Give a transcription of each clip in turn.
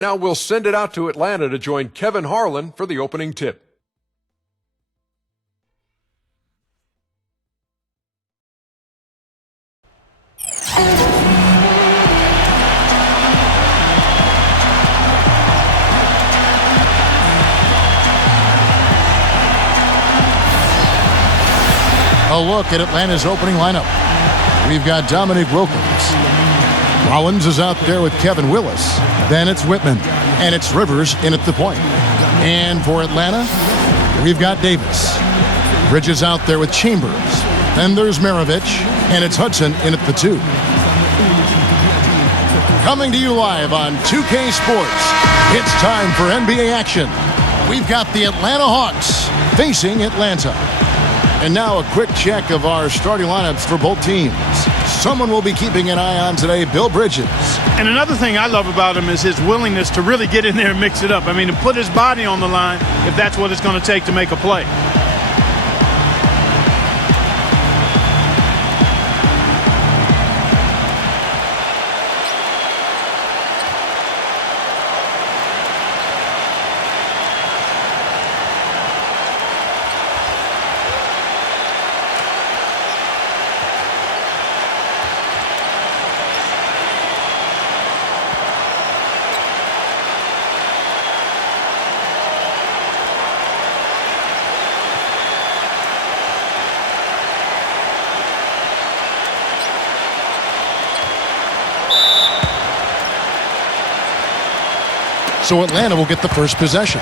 Now we'll send it out to Atlanta to join Kevin Harlan for the opening tip. A look at Atlanta's opening lineup. We've got Dominique Wilkins. Rollins is out there with Kevin Willis. Then it's Whitman. And it's Rivers in at the point. And for Atlanta, we've got Davis. Bridges out there with Chambers. Then there's Maravich. And it's Hudson in at the 2. Coming to you live on 2K Sports, it's time for NBA action. We've got the Atlanta Hawks facing Atlanta. And now a quick check of our starting lineups for both teams. Someone we'll be keeping an eye on today, Bill Bridges. And another thing I love about him is his willingness to really get in there and mix it up. I mean, to put his body on the line if that's what it's going to take to make a play. So Atlanta will get the first possession.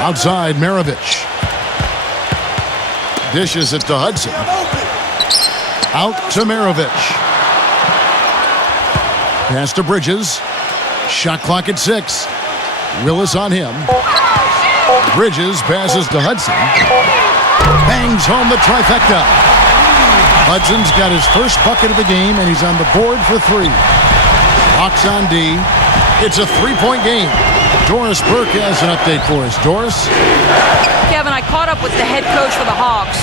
Outside, Maravich. Dishes it to Hudson. Out to Maravich. Pass to Bridges. Shot clock at 6. Willis on him. Bridges passes to Hudson. Bangs home the trifecta. Hudson's got his first bucket of the game, and he's on the board for 3. Hawks on D. It's a 3-point game. Doris Burke has an update for us. Doris? Kevin, I caught up with the head coach for the Hawks,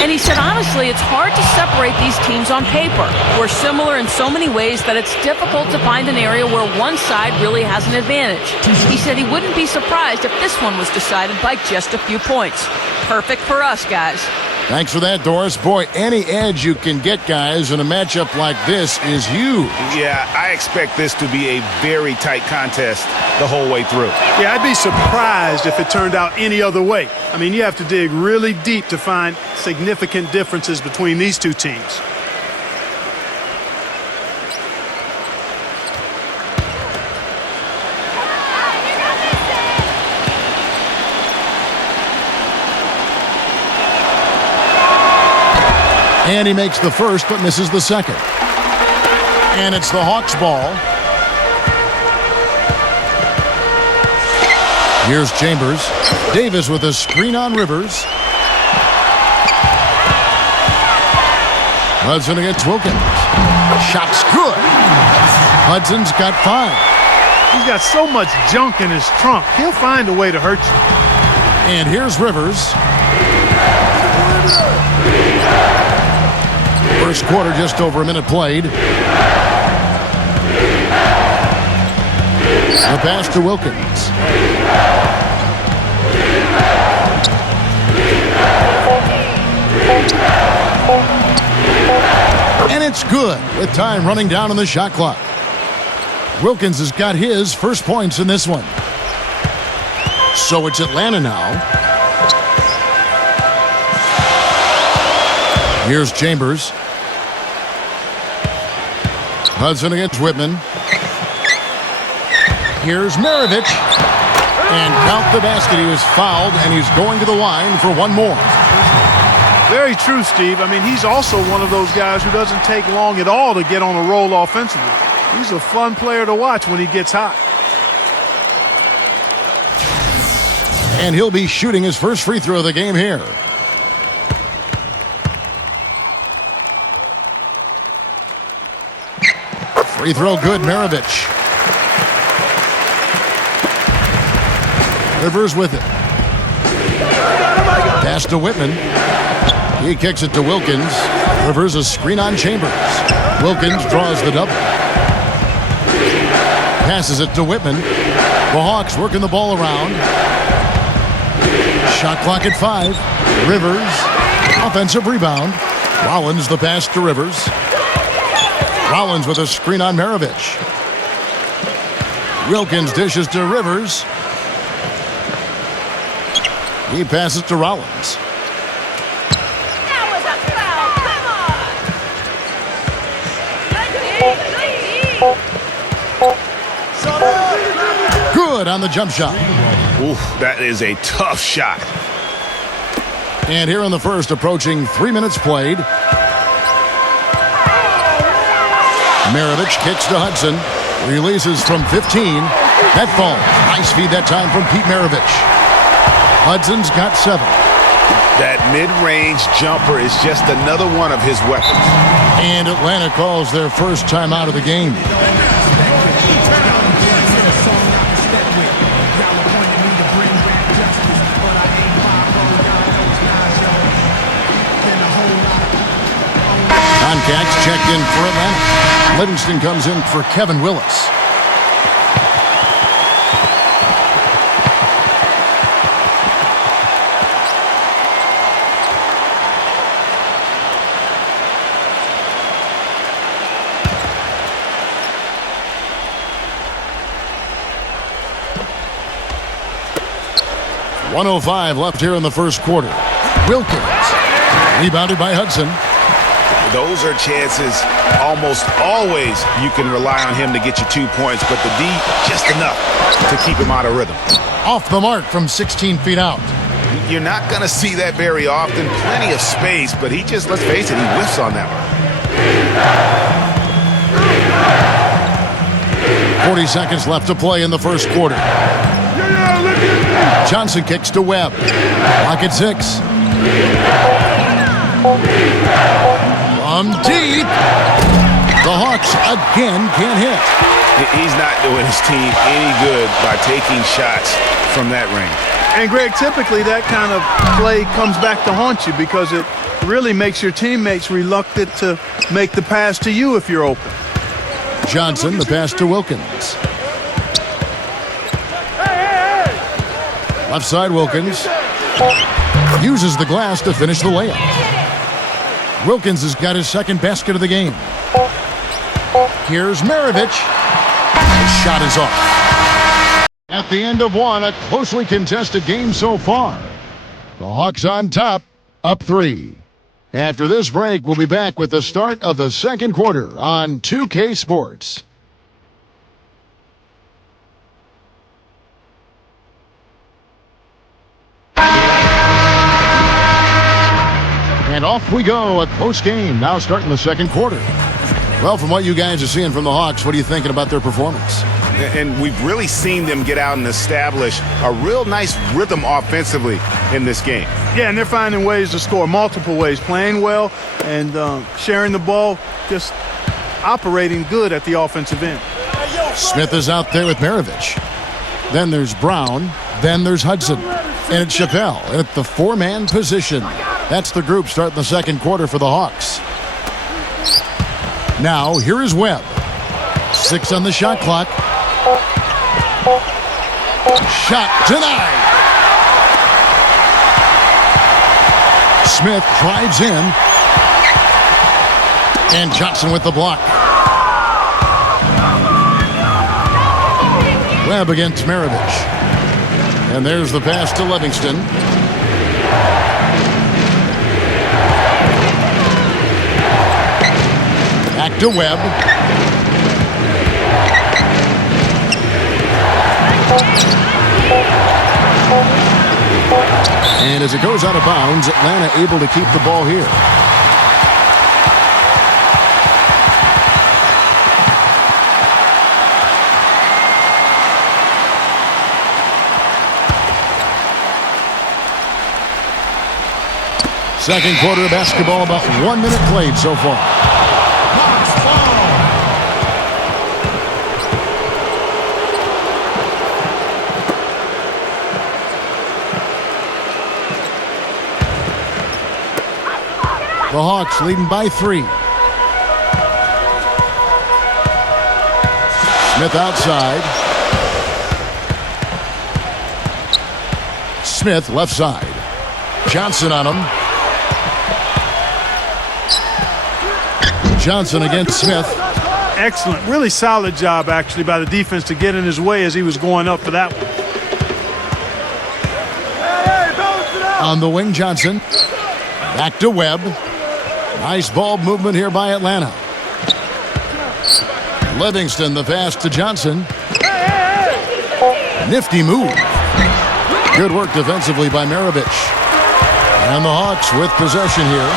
and he said, honestly, it's hard to separate these teams on paper. We're similar in so many ways that it's difficult to find an area where one side really has an advantage. He said he wouldn't be surprised if this one was decided by just a few points. Perfect for us, guys. Thanks for that, Doris. Boy, any edge you can get, guys, in a matchup like this is huge. Yeah, I expect this to be a very tight contest the whole way through. Yeah, I'd be surprised if it turned out any other way. I mean, you have to dig really deep to find significant differences between these two teams. And he makes the first, but misses the second. And it's the Hawks' ball. Here's Chambers. Davis with a screen on Rivers. Hudson against Wilkins. Shot's good. Hudson's got 5. He's got so much junk in his trunk. He'll find a way to hurt you. And here's Rivers. First quarter, just over a minute played. The pass to Wilkins. And it's good with time running down on the shot clock. Wilkins has got his first points in this one. So it's Atlanta now. Here's Chambers. Hudson against Whitman. Here's Maravich. And count the basket. He was fouled, and he's going to the line for one more. Very true, Steve. I mean, he's also one of those guys who doesn't take long at all to get on a roll offensively. He's a fun player to watch when he gets hot. And he'll be shooting his first free throw of the game here. Free throw good, Maravich. Rivers with it. Pass to Whitman. He kicks it to Wilkins. Rivers a screen on Chambers. Wilkins draws the double. Passes it to Whitman. The Hawks working the ball around. Shot clock at 5. Rivers, offensive rebound. Rollins the pass to Rivers. Rollins with a screen on Maravich. Wilkins dishes to Rivers. He passes to Rollins. That was a foul. Come on. Good on the jump shot. Ooh, that is a tough shot. And here in the first, approaching 3 minutes played. Maravich kicks to Hudson. Releases from 15. That falls. Nice feed that time from Pete Maravich. Hudson's got 7. That mid-range jumper is just another one of his weapons. And Atlanta calls their first time out of the game. Contact checked in for Atlanta. Livingston comes in for Kevin Willis. .105 left here in the first quarter. Wilkins, rebounded by Hudson. Those are chances almost always you can rely on him to get you 2 points, but the D, just enough to keep him out of rhythm. Off the mark from 16 feet out. You're not going to see that very often. Plenty of space, but he just, let's face it, he whiffs on that one. 40 seconds left to play in the first quarter. Johnson kicks to Webb. Clock at 6. From deep. The Hawks again can't hit. He's not doing his team any good by taking shots from that range. And Greg, typically that kind of play comes back to haunt you because it really makes your teammates reluctant to make the pass to you if you're open. Johnson, the pass to Wilkins. Left side, Wilkins. Uses the glass to finish the layup. Wilkins has got his second basket of the game. Here's Maravich. The shot is off. At the end of one, a closely contested game so far. The Hawks on top, up 3. After this break, we'll be back with the start of the second quarter on 2K Sports. And off we go, a close game, now starting the second quarter. Well, from what you guys are seeing from the Hawks, what are you thinking about their performance? And we've really seen them get out and establish a real nice rhythm offensively in this game. Yeah, and they're finding ways to score, multiple ways, playing well and sharing the ball, just operating good at the offensive end. Smith is out there with Maravich. Then there's Brown. Then there's Hudson. And it's Chappelle at the 4-man position. That's the group starting the second quarter for the Hawks. Now, here is Webb. 6 on the shot clock. Shot denied. Smith drives in. And Johnson with the block. Webb against Maravich. And there's the pass to Livingston. Back to Webb. And as it goes out of bounds, Atlanta able to keep the ball here. Second quarter of basketball, about 1 minute played so far. The Hawks leading by 3. Smith outside. Smith left side. Johnson on him. Johnson against Smith. Excellent. Really solid job, actually, by the defense to get in his way as he was going up for that one. On the wing, Johnson. Back to Webb. Nice ball movement here by Atlanta. Livingston the pass to Johnson. Nifty move. Good work defensively by Maravich. And the Hawks with possession here.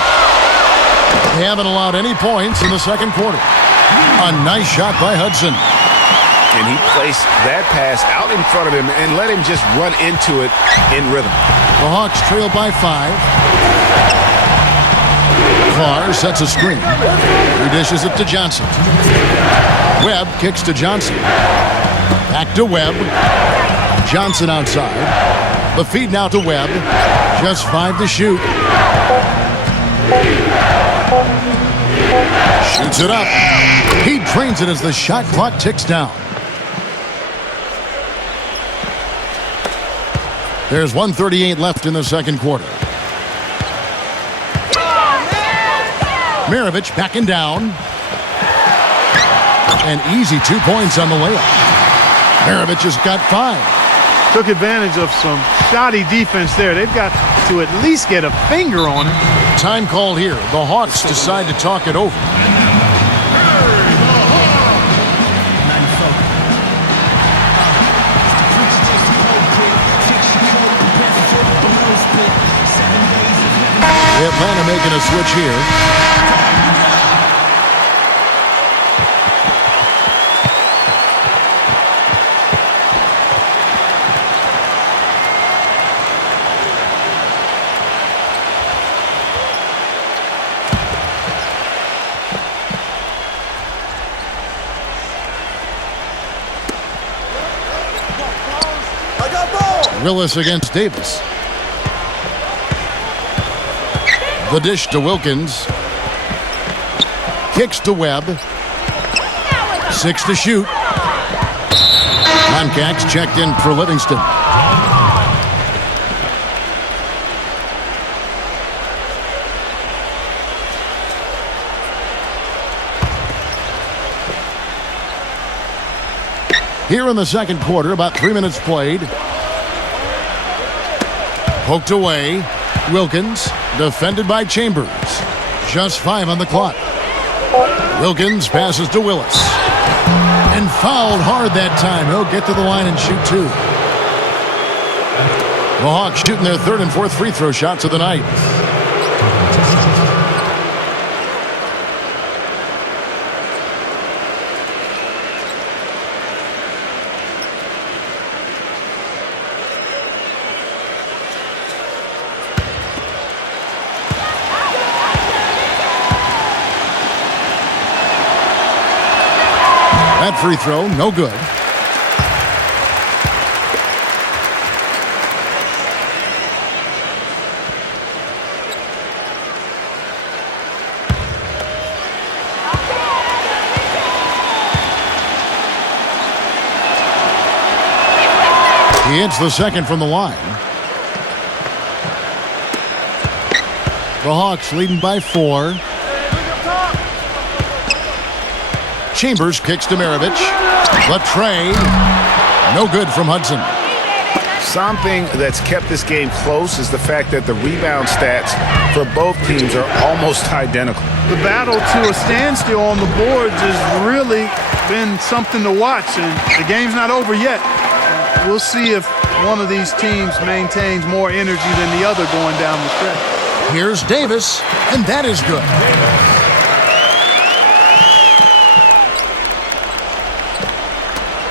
They haven't allowed any points in the second quarter. A nice shot by Hudson. And he placed that pass out in front of him and let him just run into it in rhythm. The Hawks trail by 5. Carr sets a screen. He dishes it to Johnson. Webb kicks to Johnson. Back to Webb. Johnson outside. The feed now to Webb. Just 5 to shoot. Shoots it up. He drains it as the shot clock ticks down. There's 1:38 left in the second quarter. Maravich backing down. An easy 2 points on the layup. Maravich has got 5. Took advantage of some shoddy defense there. They've got to at least get a finger on it. Time called here. The Hawks decide to talk it over. Atlanta making a switch here. Willis against Davis. The dish to Wilkins. Kicks to Webb. 6 to shoot. Moncax checked in for Livingston. Here in the second quarter, about 3 minutes played. Poked away. Wilkins, defended by Chambers. Just 5 on the clock. Wilkins passes to Willis. And fouled hard that time. He'll get to the line and shoot 2. The Hawks shooting their 3rd and 4th free throw shots of the night. That free throw, no good. He hits the second from the line. The Hawks leading by 4. Chambers kicks to Maravich. The tray. No good from Hudson. Something that's kept this game close is the fact that the rebound stats for both teams are almost identical. The battle to a standstill on the boards has really been something to watch, and the game's not over yet. We'll see if one of these teams maintains more energy than the other going down the stretch. Here's Davis, and that is good.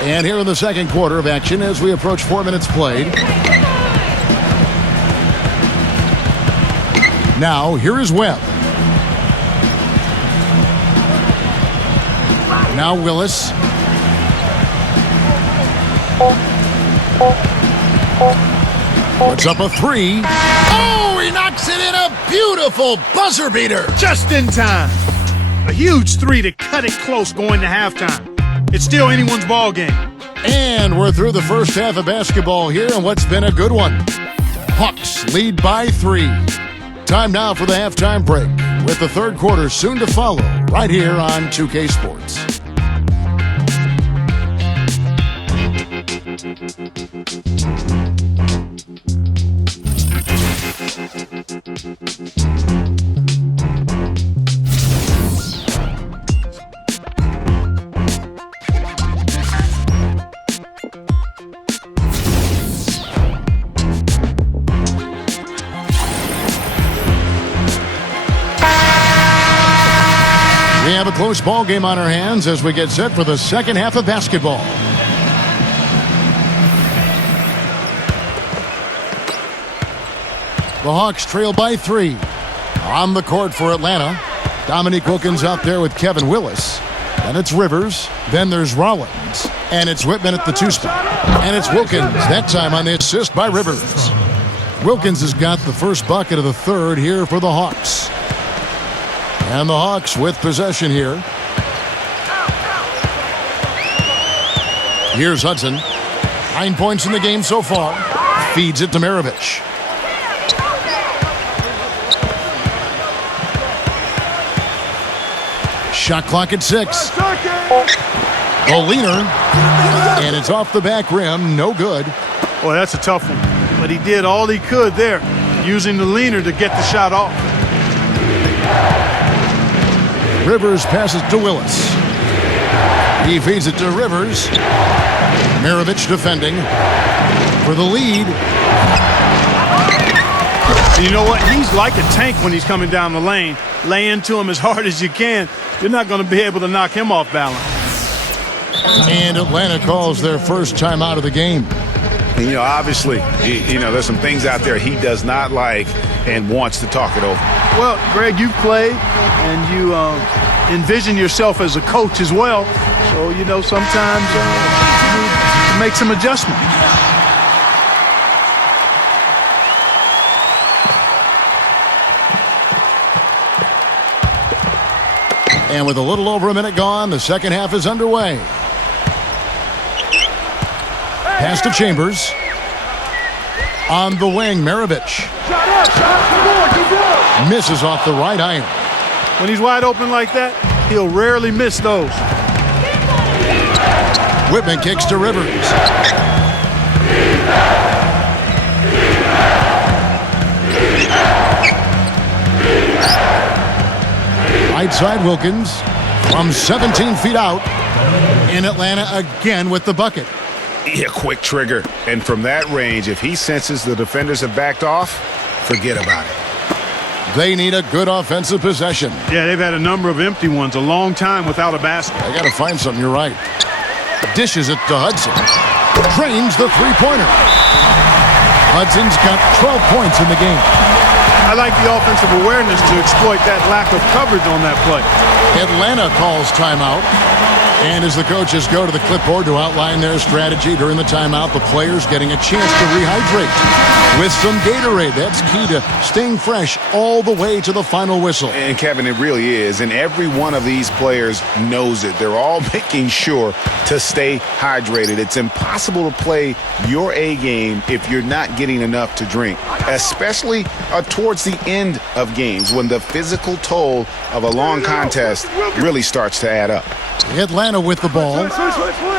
And here in the second quarter of action as we approach 4 minutes played. Now, here is Webb. Now Willis. Puts up a 3. Oh, he knocks it in, a beautiful buzzer beater. Just in time. A huge three to cut it close going to halftime. It's still anyone's ball game. And we're through the first half of basketball here, and what's been a good one. Hawks lead by 3. Time now for the halftime break, with the third quarter soon to follow, right here on 2K Sports. We have a close ball game on our hands as we get set for the second half of basketball. The Hawks trail by 3. On the court for Atlanta, Dominique Wilkins out there with Kevin Willis. Then it's Rivers. Then there's Rollins. And it's Whitman at the 2 spot. And it's Wilkins, that time on the assist by Rivers. Wilkins has got the first bucket of the third here for the Hawks. And the Hawks with possession here. Here's Hudson. 9 points in the game so far. Feeds it to Maravich. Shot clock at 6. The leaner. And it's off the back rim. No good. Boy, that's a tough one. But he did all he could there, using the leaner to get the shot off. Rivers passes to Willis. He feeds it to Rivers. Maravich defending for the lead. And you know what? He's like a tank when he's coming down the lane. Lay into him as hard as you can. You're not going to be able to knock him off balance. And Atlanta calls their first time out of the game. And, obviously, there's some things out there he does not like and wants to talk it over. Well, Greg, you've played and you envision yourself as a coach as well. So, sometimes you need to make some adjustments. And with a little over a minute gone, the second half is underway. Pass to Chambers. On the wing, Maravich. Misses off the right iron. When he's wide open like that, he'll rarely miss those. Whitman kicks to Rivers. Right side Wilkins from 17 feet out. In Atlanta again with the bucket. Yeah, quick trigger. And from that range, if he senses the defenders have backed off, forget about it. They need a good offensive possession. Yeah, they've had a number of empty ones, a long time without a basket. I got to find something, you're right. Dishes it to Hudson. Drains the three-pointer. Hudson's got 12 points in the game. I like the offensive awareness to exploit that lack of coverage on that play. Atlanta calls timeout. And as the coaches go to the clipboard to outline their strategy during the timeout, the players getting a chance to rehydrate with some Gatorade. That's key to staying fresh all the way to the final whistle. And Kevin, it really is. And every one of these players knows it. They're all making sure to stay hydrated. It's impossible to play your A game if you're not getting enough to drink, especially towards the end of games when the physical toll of a long contest really starts to add up. Atlanta with the ball.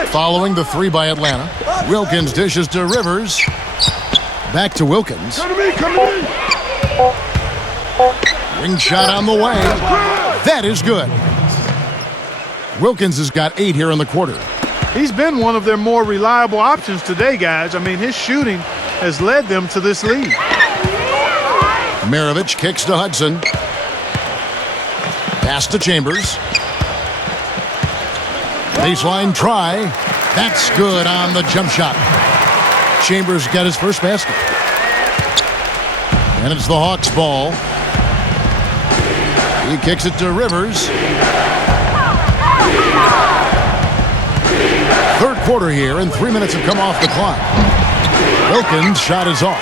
Following the three by Atlanta. Wilkins dishes to Rivers. Back to Wilkins. Ring shot on the way. That is good. Wilkins has got 8 here in the quarter. He's been one of their more reliable options today, guys. I mean, his shooting has led them to this lead. Maravich kicks to Hudson. Pass to Chambers. Baseline try. That's good on the jump shot. Chambers got his first basket. And it's the Hawks' ball. He kicks it to Rivers. Third quarter here, and 3 minutes have come off the clock. Wilkins' shot is off.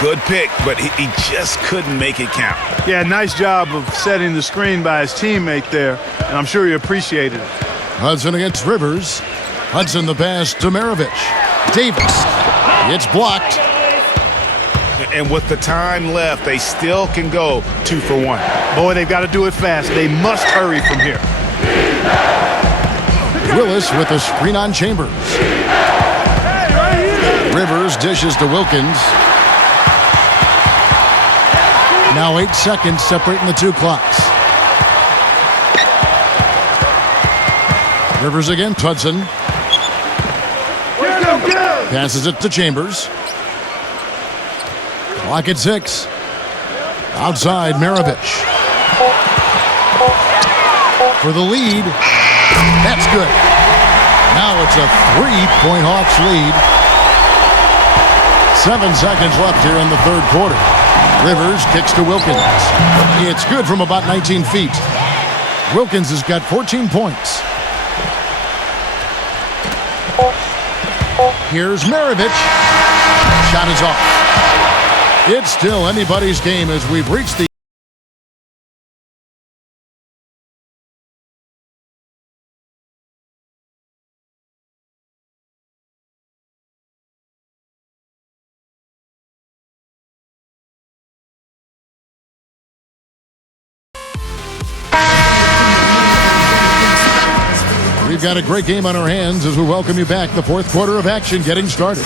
Good pick, but he just couldn't make it count. Yeah, nice job of setting the screen by his teammate there, and I'm sure he appreciated it. Hudson against Rivers. Hudson the pass to Maravich. Davis. It's blocked. And with the time left, they still can go 2 for 1. Boy, they've got to do it fast. They must hurry from here. Willis with a screen on Chambers. Rivers dishes to Wilkins. Now 8 seconds separating the two clocks. Rivers again, Hudson. Passes it to Chambers. Clock at 6. Outside, Maravich. For the lead. That's good. Now it's a 3-point Hawks lead. 7 seconds left here in the third quarter. Rivers kicks to Wilkins. It's good from about 19 feet. Wilkins has got 14 points. Here's Maravich. Shot is off. It's still anybody's game as we've reached the We've got a great game on our hands as we welcome you back. The fourth quarter of action getting started.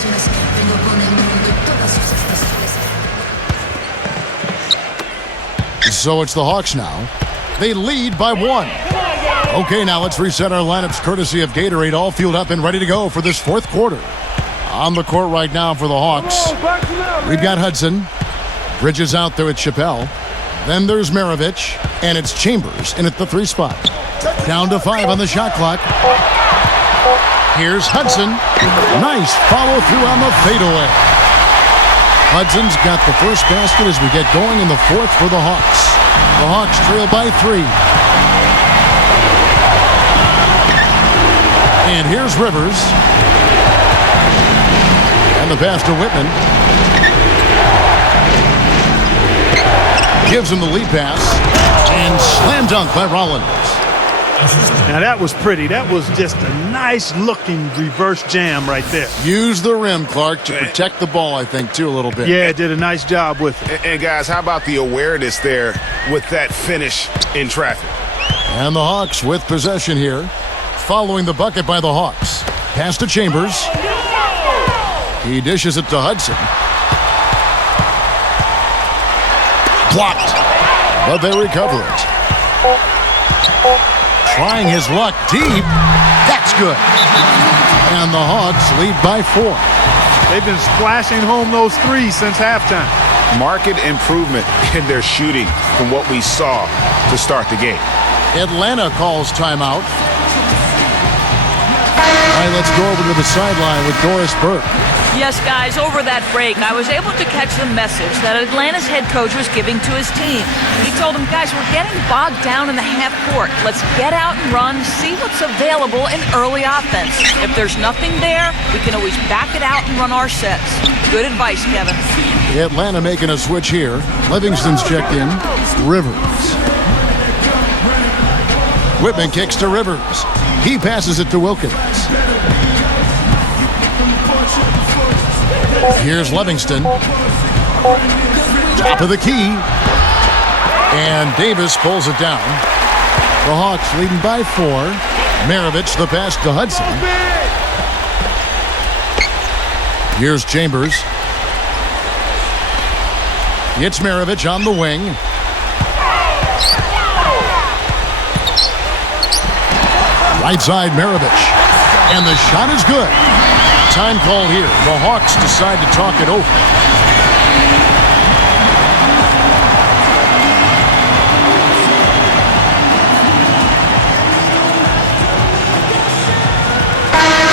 So it's the Hawks now. They lead by 1. Okay, now let's reset our lineups courtesy of Gatorade, all fueled up and ready to go for this fourth quarter. On the court right now for the Hawks, we've got Hudson. Bridges out there with Chappelle. Then there's Maravich, and it's Chambers in at the 3 spot. Down to 5 on the shot clock. Here's Hudson. Nice follow through on the fadeaway. Hudson's got the first basket as we get going in the fourth for the Hawks. The Hawks trail by 3. And here's Rivers. And the pass to Whitman. Gives him the lead pass. And slam dunk by Rollins. Now that was pretty. That was just a nice looking reverse jam right there. Use the rim, Clark, to protect the ball, I think, too, a little bit. Yeah, did a nice job with it. And guys, how about the awareness there with that finish in traffic? And the Hawks with possession here. Following the bucket by the Hawks. Pass to Chambers. He dishes it to Hudson. Blocked. But they recover it. Trying his luck deep. That's good. And the Hawks lead by 4. They've been splashing home those threes since halftime. Marked improvement in their shooting from what we saw to start the game. Atlanta calls timeout. All right, let's go over to the sideline with Doris Burke. Yes, guys, over that break, I was able to catch the message that Atlanta's head coach was giving to his team. He told them, guys, we're getting bogged down in the half court. Let's get out and run, see what's available in early offense. If there's nothing there, we can always back it out and run our sets. Good advice, Kevin. Atlanta making a switch here. Livingston's checked in. Rivers. Whitman kicks to Rivers. He passes it to Wilkins. Here's Livingston. Top of the key. And Davis pulls it down. The Hawks leading by 4. Maravich the pass to Hudson. Here's Chambers. It's Maravich on the wing. Right side, Maravich. And the shot is good. Time call here. The Hawks decide to talk it over.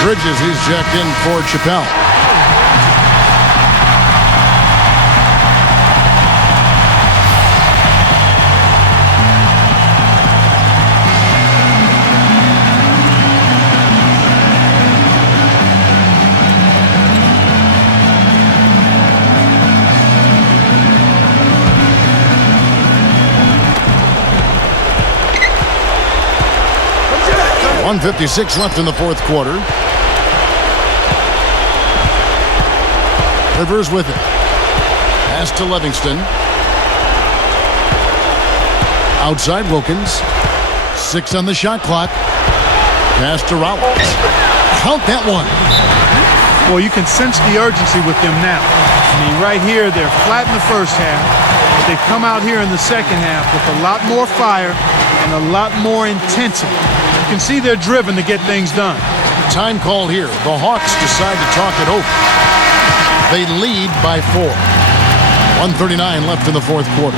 Bridges, he's checked in for Chappelle. 1:56 left in the fourth quarter. Rivers with it. Pass to Livingston. Outside Wilkins. 6 on the shot clock. Pass to Rollins. Count that one. Well, you can sense the urgency with them now. I mean, right here, they're flat in the first half. But they come out here in the second half with a lot more fire and a lot more intensity. You can see they're driven to get things done. Time call here. The Hawks decide to talk it over. They lead by 4. 1:39 left in the fourth quarter.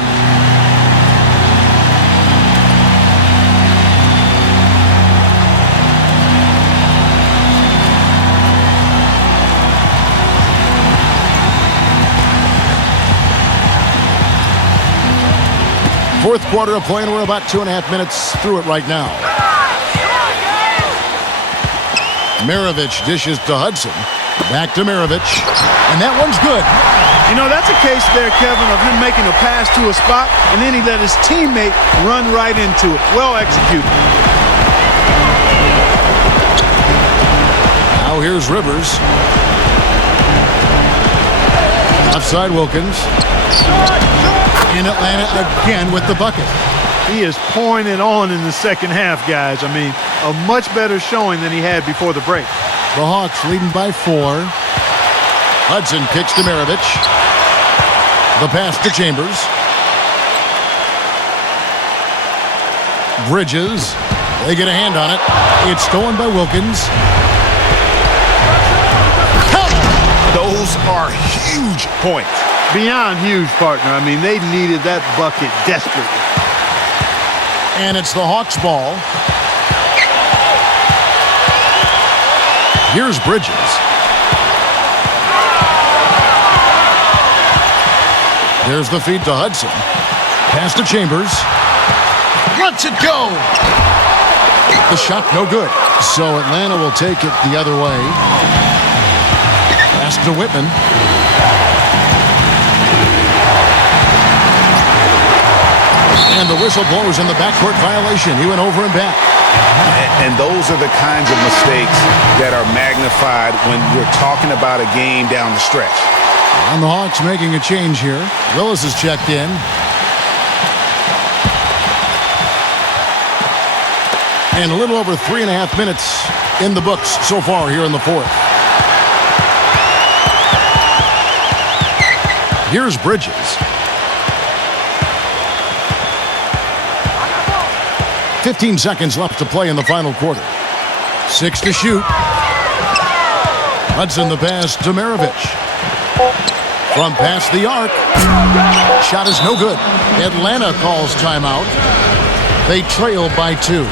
Fourth quarter of play, and we're about 2.5 minutes through it right now. Maravich dishes to Hudson. Back to Maravich. And that one's good. You know, that's a case there, Kevin, of him making a pass to a spot, and then he let his teammate run right into it. Well executed. Now here's Rivers. Offside Wilkins. In Atlanta again with the bucket. He is pouring it on in the second half, guys. I mean, a much better showing than he had before the break. The Hawks leading by 4. Hudson kicks to Maravich. The pass to Chambers. Bridges. They get a hand on it. It's stolen by Wilkins. Those are huge points. Beyond huge, partner. I mean, they needed that bucket desperately. And it's the Hawks' ball. Here's Bridges. There's the feed to Hudson. Pass to Chambers. Lets it go. The shot no good. So Atlanta will take it the other way. Pass to Whitman. And the whistle blows in the backcourt violation. He went over and back. And those are the kinds of mistakes that are magnified when we're talking about a game down the stretch. And the Hawks making a change here. Willis is checked in. And a little over 3.5 minutes in the books so far here in the fourth. Here's Bridges. 15 seconds left to play in the final quarter. 6 to shoot. Hudson the pass to Maravich. From past the arc. Shot is no good. Atlanta calls timeout. They trail by 2.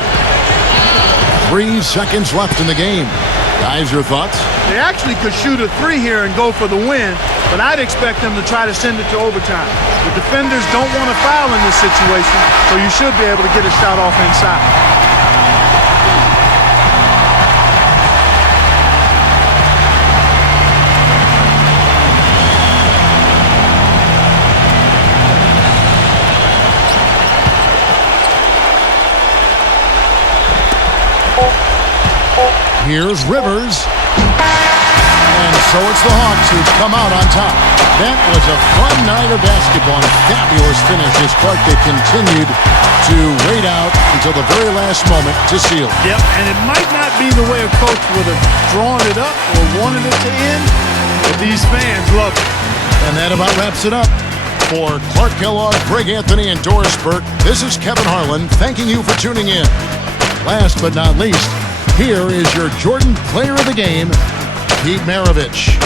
3 seconds left in the game. Guys, your thoughts? They actually could shoot a 3 here and go for the win, but I'd expect them to try to send it to overtime. The defenders don't want to foul in this situation, so you should be able to get a shot off inside. Here's Rivers. And so it's the Hawks who come out on top. That was a fun night of basketball and a fabulous finish as Clark, they continued to wait out until the very last moment to seal it. Yep, and it might not be the way a coach would have drawn it up or wanted it to end, but these fans love it. And that about wraps it up. For Clark Kellogg, Greg Anthony, and Doris Burke, this is Kevin Harlan thanking you for tuning in. Last but not least, here is your Jordan Player of the Game, Pete Maravich.